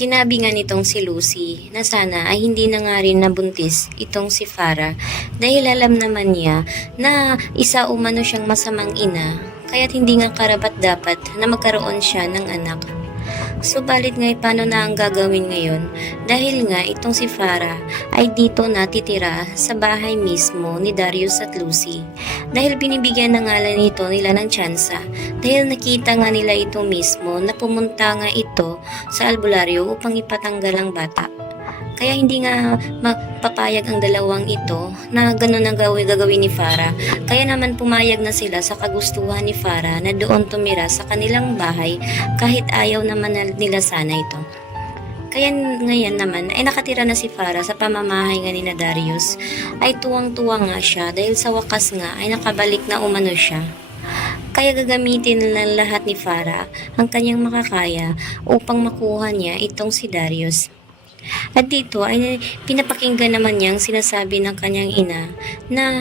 Sinabi nga nitong si Lucy na sana ay hindi na nga rin nabuntis itong si Farah dahil alam naman niya na isa umano siyang masamang ina kaya't hindi nga karapat dapat na magkaroon siya ng anak. Subalit nga paano na ang gagawin ngayon dahil nga itong si Farah ay dito natitira sa bahay mismo ni Darius at Lucy dahil binibigyan na nga nito nila ng tsansa dahil nakita nga nila ito mismo na pumunta nga ito sa albularyo upang ipatanggal ang bata. Kaya hindi nga mapapayag ang dalawang ito na gano'n ang gagawin ni Farah. Kaya naman pumayag na sila sa kagustuhan ni Farah na doon tumira sa kanilang bahay kahit ayaw naman nila sana ito. Kaya ngayon naman ay nakatira na si Farah sa pamamahay nga ni na Darius ay tuwang-tuwa nga siya dahil sa wakas nga ay nakabalik na umano siya. Kaya gagamitin ng lahat ni Farah ang kanyang makakaya upang makuha niya itong si Darius. At dito ay pinapakinggan naman niya ang sinasabi ng kanyang ina na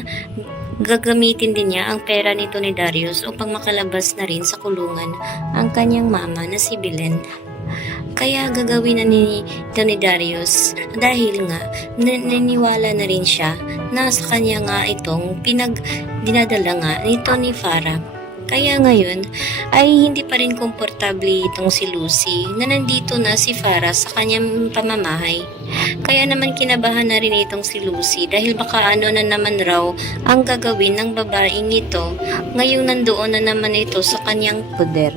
gagamitin din niya ang pera nito ni Darius upang makalabas na rin sa kulungan ang kanyang mama na si Belen. Kaya gagawin na ni Darius dahil nga naniniwala na rin siya na sa kanya nga itong dinadala nga nito ni Farah. Kaya ngayon ay hindi pa rin komportable itong si Lucy na nandito na si Farah sa kanyang pamamahay. Kaya naman kinabahan na rin itong si Lucy dahil baka ano na naman raw ang gagawin ng babaeng ito ngayong nandoon na naman ito sa kanyang poder.